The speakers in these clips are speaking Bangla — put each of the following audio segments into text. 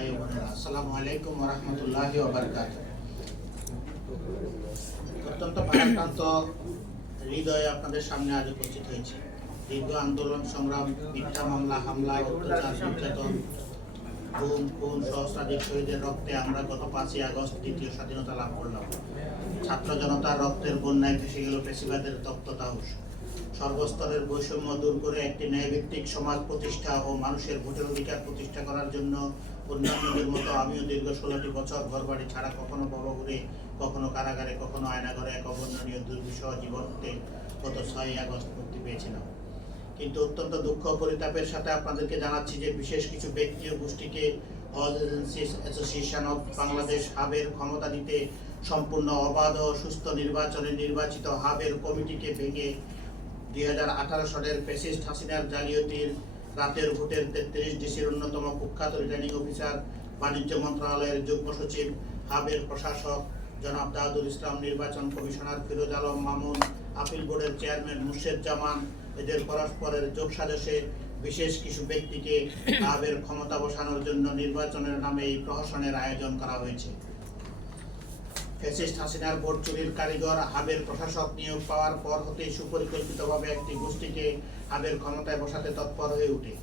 ভাই বোনেরা আসসালামু আলাইকুম অত্যন্ত ভারাক্রান্ত হৃদয়ে আপনাদের সামনে আজ উপস্থিত হয়েছে। দীর্ঘ আন্দোলন, সংগ্রাম, মিথ্যা মামলা, হামলা, অত্যাচার, নির্যাতন খুন, সহস্রাধিক শহীদের রক্তে আমরা গত পাঁচই আগস্ট দ্বিতীয় স্বাধীনতা লাভ করলাম। ছাত্র জনতার রক্তের বন্যায় ভেসে গেল পেশিবাদের তপ্ততাহুস। সর্বস্তরের বৈষম্য দূর করে একটি ন্যায়ভিত্তিক সমাজ প্রতিষ্ঠা ও মানুষের ভোটের অধিকার প্রতিষ্ঠা করার জন্য অন্যান্যদের মতো আমিও দীর্ঘ ষোলোটি বছর ঘরবাড়ি ছাড়া কখনো ভবঘুরে কখনো কারাগারে, কখনো আয়নাঘরে এক অবর্ণনীয় দুর্বিষহ জীবনতে গত ছয়ই আগস্ট মুক্তি পেয়েছিলাম। কিন্তু অত্যন্ত দুঃখ পরিতাপের সাথে আপনাদেরকে জানাচ্ছি যে বিশেষ কিছু ব্যক্তি ও গোষ্ঠীকে হজ এজেন্সি অ্যাসোসিয়েশন অফ বাংলাদেশ হাবের ক্ষমতা দিতে সম্পূর্ণ অবাধ ও সুস্থ নির্বাচনে নির্বাচিত হাবের কমিটিকে ভেঙে হাসিনার জালিয়াতির রাতের ভোটের তেত্রিশ ডিসির অন্যতম কুখ্যাত রিটার্নিং অফিসার বাণিজ্য মন্ত্রণালয়ের যুগ্ম সচিব, হাবের প্রশাসক জনাব দাউদুল ইসলাম, নির্বাচন কমিশনার ফিরোজ আলম, মামুন আপিল বোর্ডের চেয়ারম্যান মুর্শেদ জামান, এদের পরস্পরের যোগ সাজসে বিশেষ কিছু ব্যক্তিকে হাবের ক্ষমতা বসানোর জন্য নির্বাচনের নামে এই প্রহসনের আয়োজন করা হয়েছে। ফ্যাসিস্ট হাসিনার ভোট চুরির কারিগর হাবের প্রশাসক নিয়োগ পাওয়ার পর হতেই সুপরিকল্পিতভাবে একটি গোষ্ঠীকে হাবের ক্ষমতায় বসাতে তৎপর হয়ে ওঠে।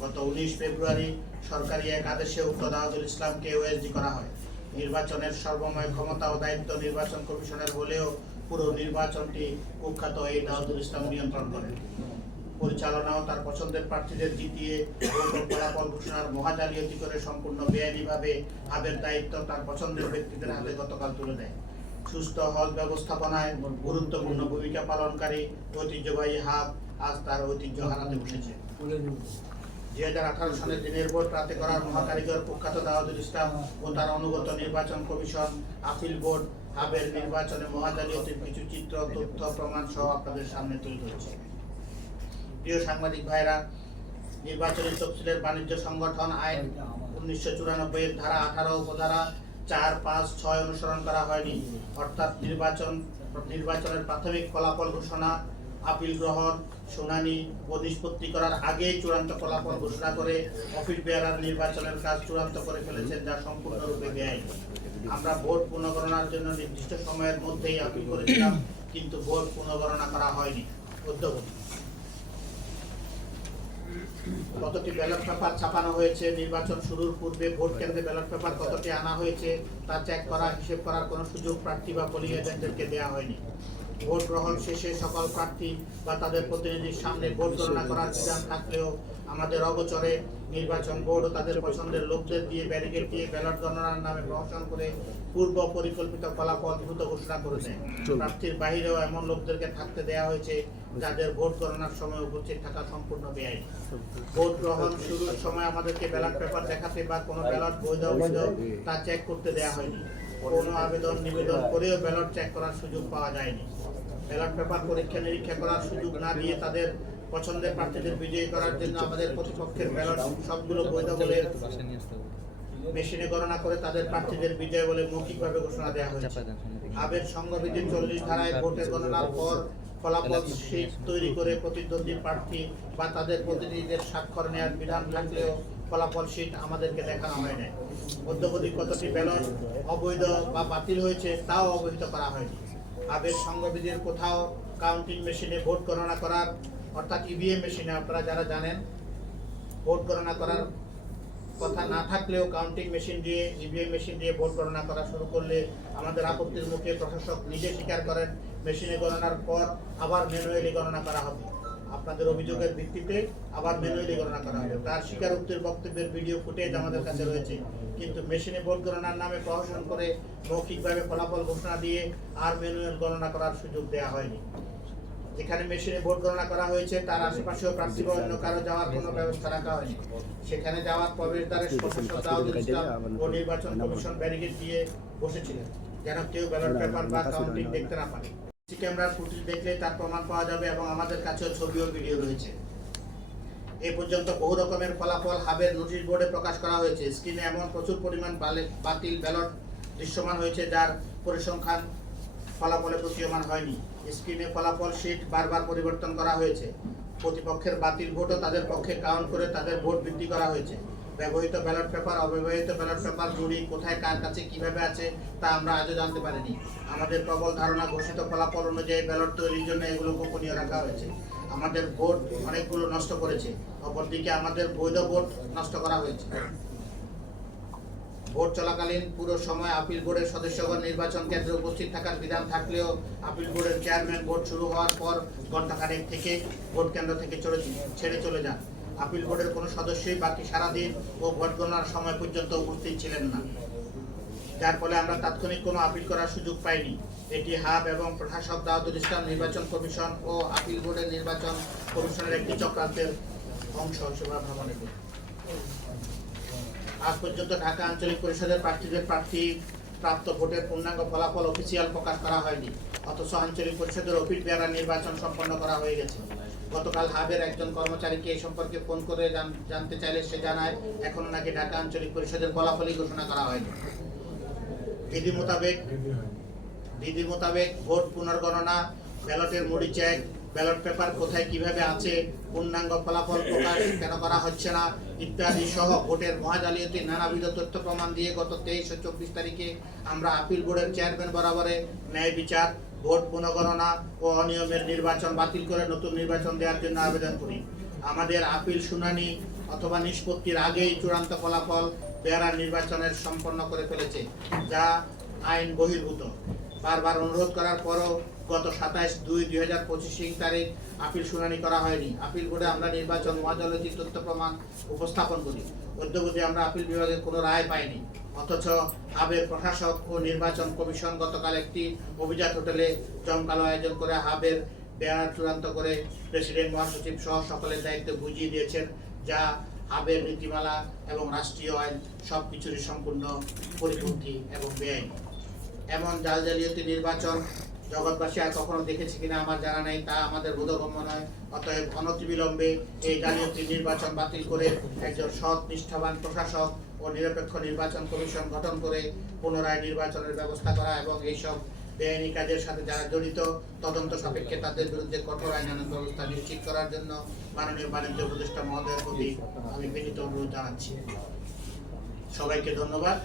গত উনিশ ফেব্রুয়ারি সরকারি এক আদেশে উক্ত দাউদুল ইসলামকে ওএসডি করা হয়। নির্বাচনের সর্বময় ক্ষমতা ও দায়িত্ব নির্বাচন কমিশনের হলেও পুরো নির্বাচনটি কুখ্যাত এই দাউদুল ইসলাম নিয়ন্ত্রণ করেন। পরিচালনা ও তার পছন্দের প্রার্থীদের জিতিয়ে ও ফলাফল ঘোষণার মহাজালিয়াতি করে সম্পূর্ণ বেআইনিভাবে হাবের দায়িত্ব তার পছন্দের ব্যক্তিদের হাতে গতকাল তুলে দেয়। সুস্থ হল ব্যবস্থাপনায় গুরুত্বপূর্ণ ভূমিকা পালনকারী ঐতিহ্যবাহী হাব আজ তার ঐতিহ্য হারাতে বসেছে। দুই হাজার আঠারো সালের দিনের ভোট রাতে করার মহাকারিগর কুখ্যাত দাউদুল ইসলাম ও তার অনুগত নির্বাচন কমিশন আপিল বোর্ড হাবের নির্বাচনে মহাজালিয়াতির কিছু চিত্র, তথ্য, প্রমাণ সহ আপনাদের সামনে তুলে ধরছে। প্রিয় সাংবাদিক ভাইরা, নির্বাচনী তফসিলের বাণিজ্য সংগঠন আইন উনিশশো চুরানব্বই এর ধারা আঠারো উপধারা চার, পাঁচ, ছয় অনুসরণ করা হয়নি। অর্থাৎ নির্বাচন, নির্বাচনের প্রাথমিক ফলাফল ঘোষণা, আপিল গ্রহণ, শুনানি ও নিষ্পত্তি করার আগেই চূড়ান্ত ফলাফল ঘোষণা করে অফিস বেয়ারার নির্বাচনের কাজ চূড়ান্ত করে ফেলেছেন যা সম্পূর্ণরূপে বেআইনি। আমরা ভোট পুনঃগণনার জন্য নির্দিষ্ট সময়ের মধ্যেই আপিল করেছিলাম, কিন্তু ভোট পুনঃগণনা করা হয়নি। অদ্যবধি কতটি ব্যালট পেপার ছাপানো হয়েছে, নির্বাচন শুরুর পূর্বে ভোট কেন্দ্রে ব্যালট পেপার কতটি আনা হয়েছে, তা চেক করা হিসেব করার কোনো সুযোগ প্রার্থী বা পোলিং এজেন্টদেরকে দেওয়া হয়নি। ভোট গ্রহণ শেষে সকল প্রার্থী বা তাদের প্রতিনিধির সামনে ভোট গণনা করার বিধান থাকলেও আমাদের অগোচরে নির্বাচন বোর্ড ও তাদের পছন্দের লোকদের দিয়ে ব্যারিকেড দিয়ে ব্যালট গণনার নামে প্রহসন করে পূর্ব পরিকল্পিত ফলাফল দ্রুত ঘোষণা করেছে। প্রার্থীর বাহিরেও এমন লোকদেরকে থাকতে দেওয়া হয়েছে যাদের ভোট গণনার সময় উপস্থিত থাকা সম্পূর্ণ বেআইনি। ভোট গ্রহণ শুরুর সময় আমাদেরকে ব্যালট পেপার দেখাতে বা কোনো ব্যালট বৈধ অবৈধ তা চেক করতে দেওয়া হয়নি। কোনো আবেদন নিবেদন করেও ব্যালট চেক করার সুযোগ পাওয়া যায়নি। ব্যালট পেপার পরীক্ষা নিরীক্ষা করার সুযোগ না দিয়ে তাদের পছন্দের প্রার্থীদের বিজয়ী করার জন্য আমাদের প্রতিপক্ষের ব্যালট সবগুলো বৈধ বলে মেশিনে গণনা করে তাদের প্রার্থীদের বিজয় বলে মৌখিকভাবে ঘোষণা দেওয়া হয়েছে। আবের সংঘবিধির চল্লিশ ধারায় ভোটের গণনার পর ফলাফল শীট তৈরি করে প্রতিদ্বন্দ্বী প্রার্থী বা তাদের প্রতিনিধিদের স্বাক্ষর নেওয়ার বিধান থাকলেও ফলাফল শীট আমাদেরকে দেখানো হয় নাই মধ্যবর্তী কতটি ব্যালট অবৈধ বা বাতিল হয়েছে তাও অবহিত করা হয়নি। আবের সংঘবিধির কোথাও কাউন্টিং মেশিনে ভোট গণনা করার অর্থাৎ ইভিএম মেশিনে আপনারা যারা জানেন, ভোট গণনা করার কথা না থাকলেও কাউন্টিং মেশিন দিয়ে ইভিএম মেশিন দিয়ে ভোট গণনা করা শুরু করলে আমাদের আপত্তির মুখে প্রশাসক নিজে স্বীকার করেন মেশিনে গণনার পর আবার ম্যানুয়ালি গণনা করা হবে। আপনাদের অভিযোগের ভিত্তিতে আবার ম্যানুয়ালি গণনা করা হবে। তার স্বীকারোক্তির বক্তব্যের ভিডিও ফুটেজ আমাদের কাছে রয়েছে। কিন্তু মেশিনে ভোট গণনার নামে প্রহসন করে মৌখিকভাবে ফলাফল ঘোষণা দিয়ে আর ম্যানুয়াল গণনা করার সুযোগ দেওয়া হয়নি। যেখানে মেশিনে ভোট গণনা করা হয়েছে, তার আশেপাশেও প্রার্থী বা অন্য কারও যাওয়ার কোনো ব্যবস্থা রাখা হয়নি। সেখানে যাওয়ার প্রবেশদ্বারে দাউদুল ইসলাম ও নির্বাচন কমিশন ব্যারিকেড দিয়ে বসেছিলেন, যেন কেউ ব্যালট পেপার বা কাউন্টিং দেখতে না পারে। সিসি ক্যামেরার ফুটেজ দেখলে তার প্রমাণ পাওয়া যাবে এবং আমাদের কাছেও ছবি ও ভিডিও রয়েছে। এ পর্যন্ত বহু রকমের ফলাফল হাবের নোটিশ বোর্ডে প্রকাশ করা হয়েছে। স্ক্রিনে এমন প্রচুর পরিমাণ বাতিল ব্যালট দৃশ্যমান হয়েছে, যার পরিসংখ্যান ফলাফলে প্রতীয়মান হয়নি। স্ক্রিনে ফলাফল শীট বারবার পরিবর্তন করা হয়েছে। প্রতিপক্ষের বাতিল ভোটও তাদের পক্ষে কাউন্ট করে তাদের ভোট বৃদ্ধি করা হয়েছে। ব্যবহৃত ব্যালট পেপার, অব্যবহৃত ব্যালট পেপার, জুড়ি, কোথায় কার কাছে কীভাবে আছে তা আমরা আজও জানতে পারিনি। আমাদের প্রবল ধারণা ঘোষিত ফলাফল অনুযায়ী ব্যালট তৈরির জন্য এগুলো গোপনীয় রাখা হয়েছে। আমাদের ভোট অনেকগুলো নষ্ট করেছে, অপরদিকে আমাদের বৈধ ভোট নষ্ট করা হয়েছে। ভোট চলাকালীন পুরো সময় আপিল বোর্ডের সদস্যগণ নির্বাচন কেন্দ্রে উপস্থিত থাকার বিধান থাকলেও আপিল বোর্ডের চেয়ারম্যান ভোট শুরু হওয়ার পর ঘণ্টাখানেক থেকে ভোট কেন্দ্র থেকে চলে ছেড়ে চলে যান। আপিল বোর্ডের কোনো সদস্যই বাকি সারাদিন ও ভোট গণনার সময় পর্যন্ত উপস্থিত ছিলেন না। যার ফলে আমরা তাৎক্ষণিক কোনো আপিল করার সুযোগ পাইনি। এটি হাব এবং প্রশাসক দাউদুল ইসলাম নির্বাচন কমিশন ও আপিল বোর্ডের নির্বাচন কমিশনের একটি চক্রান্তের অংশ হিসেবে আমরা মনে করি। আজ পর্যন্ত ঢাকা আঞ্চলিক পরিষদের প্রার্থীদের প্রার্থী প্রাপ্ত ভোটের পূর্ণাঙ্গ ফলাফল অফিসিয়াল প্রকাশ করা হয়নি। অথচ আঞ্চলিক পরিষদের অফিস বেয়ারা নির্বাচন সম্পন্ন করা হয়ে গেছে। গতকাল হাবের একজন কর্মচারীকে এই সম্পর্কে ফোন করে জান- জানতে চাইলে সে জানায় এখনও নাকি ঢাকা আঞ্চলিক পরিষদের ফলাফলই ঘোষণা করা হয়নি। বিধি মোতাবেক বিধি মোতাবেক ভোট পুনর্গণনা ব্যালটের মুড়ি চেক ব্যালট পেপার কোথায় কীভাবে আছে, পূর্ণাঙ্গ ফলাফল প্রকাশ কেন করা হচ্ছে না, ইত্যাদি সহ ভোটের মহাজালিয়াতির নানাবিধ তথ্য প্রমাণ দিয়ে গত তেইশ ও চব্বিশ তারিখে আমরা আপিল বোর্ডের চেয়ারম্যান বরাবরে ন্যায় বিচার, ভোট পুনর্গণনা ও অনিয়মের নির্বাচন বাতিল করে নতুন নির্বাচন দেওয়ার জন্য আবেদন করি। আমাদের আপিল শুনানি অথবা নিষ্পত্তির আগেই চূড়ান্ত ফলাফল বেয়ারা নির্বাচনের সম্পন্ন করে ফেলেছে, যা আইন বহির্ভূত। বারবার অনুরোধ করার পরও গত সাতাইশ দুই দুই হাজার পঁচিশ তারিখ আপিল শুনানি করা হয়নি। আপিল বোর্ডে আমরা নির্বাচন মহাজলজিক তথ্য প্রমাণ উপস্থাপন করি। অদ্যবধি আমরা আপিল বিভাগে কোনো রায় পাইনি। অথচ হাবের প্রশাসক ও নির্বাচন কমিশন গতকাল একটি অভিজাত হোটেলে জমকালো আয়োজন করে হাবের বেয়ার চূড়ান্ত করে প্রেসিডেন্ট, মহাসচিব সহ সকলের দায়িত্ব বুঝিয়ে দিয়েছেন, যা হাবের নীতিমালা এবং রাষ্ট্রীয় আইন সব কিছুরই সম্পূর্ণ পরিপন্থী এবং বেআইনি। এমন জাল জালিয়াতি নির্বাচন জগৎবাসী আর কখনো দেখেছে কিনা আমার জানা নেই, তা আমাদের বোধগম্য নয়। অতএব অনতিবিলম্বে এই জালিয়াতি নির্বাচন বাতিল করে একজন সৎ, নিষ্ঠাবান প্রশাসক ও নিরপেক্ষ নির্বাচন কমিশন গঠন করে পুনরায় নির্বাচনের ব্যবস্থা করা এবং এইসব বেআইনি কাজের সাথে যারা জড়িত, তদন্ত সাপেক্ষে তাদের বিরুদ্ধে কঠোর আইনানুগ ব্যবস্থা নিশ্চিত করার জন্য মাননীয় বাণিজ্য উপদেষ্টা মহোদয়ের প্রতি আমি বিনীত অনুরোধ জানাচ্ছি। সবাইকে ধন্যবাদ।